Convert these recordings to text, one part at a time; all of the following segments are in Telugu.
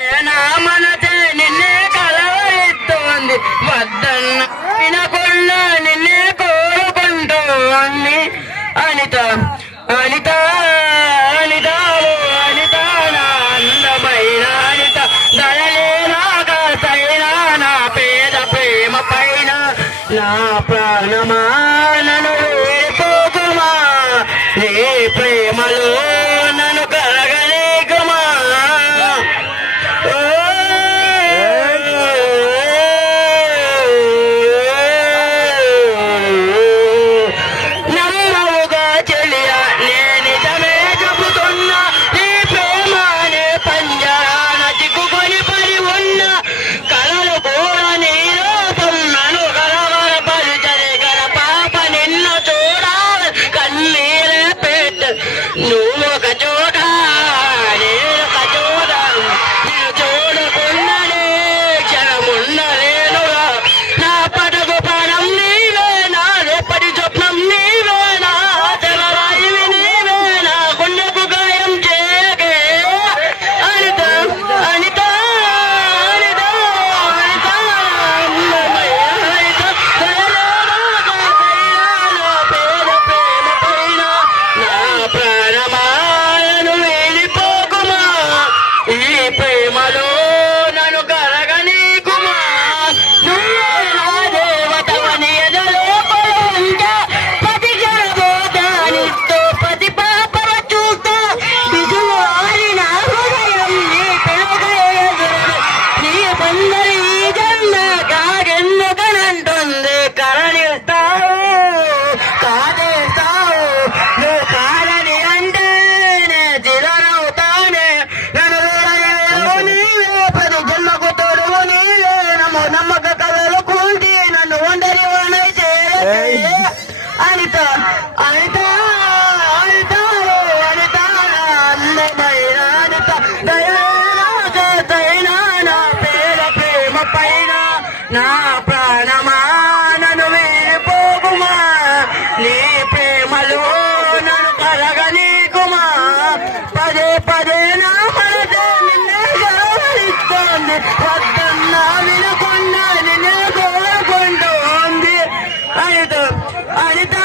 నా మనసే నిన్నే కలవరిస్తోంది వద్దన్న వినకుండా నిన్నే కోరుకుంటోంది అనిత అనిత అనిత అనిత నా అందమైన అనిత దయలేనా కాసైనా నా పేద ప్రేమ పైన నా ప్రాణమా నన్ను వేడుకోకుమా నీ ప్రేమలో నన్ను కలగలేకుమా నమ్మవుగా చెలియ నేనిజమే చెబుతున్నా నీ ప్రేమనే పంజరాన చిక్కుకొని పడి ఉన్న కలలు కూడా నీ రూపం నన్ను కలవరపరిచని గల పాప నిన్ను చూడాలి కన్నీరే పెట్ట నువ్వు ఒక చోట నేనొక చోట నిన్ను చూడకుండానే క్షణముండలేనుగా నా పటకు పణం నీవే నా రేపటి స్వప్నం నీవే నా తెలరాయివి నీవే నా గుండెకు గాయం చేయకే అనిత అనిత అనిత అనిత అందమైన అనిత నా పేద ప్రేమ పైన నా ప్రాణమాలను వెళ్ళిపోకుమా ఈ ప్రేమలో నన్ను కలగనీకుమా నువ్వే నా దేవతవని ఎదలోపల ఉంటే ప్రతి జనబోధానితో ప్రతి పాపర చూస్తా బిగులు ఆడిన హృదయం నీ పెరగ ఎదురు నీ బందరి ఈ జన్మ కాగెందుకనంటుంది కరణిస్తావు కాదేస్తావు నువ్వు కాదని అంటే నే చిరనవుతానే నన్ను నీవే ప్రతి జన్మకు తోడువు నీవే నమ్మక కథలు కూల్చి నన్ను ఒంటరి వాణై చేయకే అనిత అనిత అనిత అనిత అందమైన అనిత దయైనా నా పేద ప్రేమ పైన నా ప్రాణమా నన్ను వేపోకుమా నీ ప్రేమలో నన్ను కలగనీకుమా పదే పదే నా మనసే నిన్నే గౌరవిస్తోంది వద్దన్నా వినకుండా నిన్నే కోరుకుంటోంది అనిత అనిత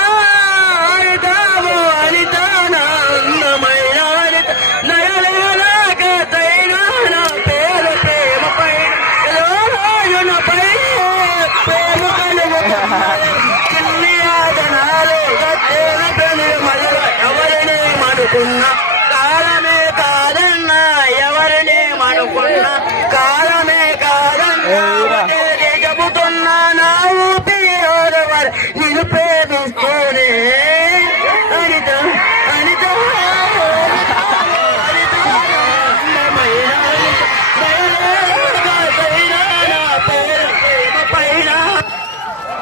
అనిత అనిత నా అందమైన అనిత నయలేనాకైనా నా పేరు ప్రేమ పైన రోజునపై ప్రేమ కలుగుతున్నది చిన్ని ఆదనాలు గట్టేల పెనుమలు ఎవరినేమనుకున్నా కాలమే కాదన్నా ఎవరినేమనుకున్నా కాలమే కాదన్నా చెబుతున్నా నా ఊపిరి నిన్ను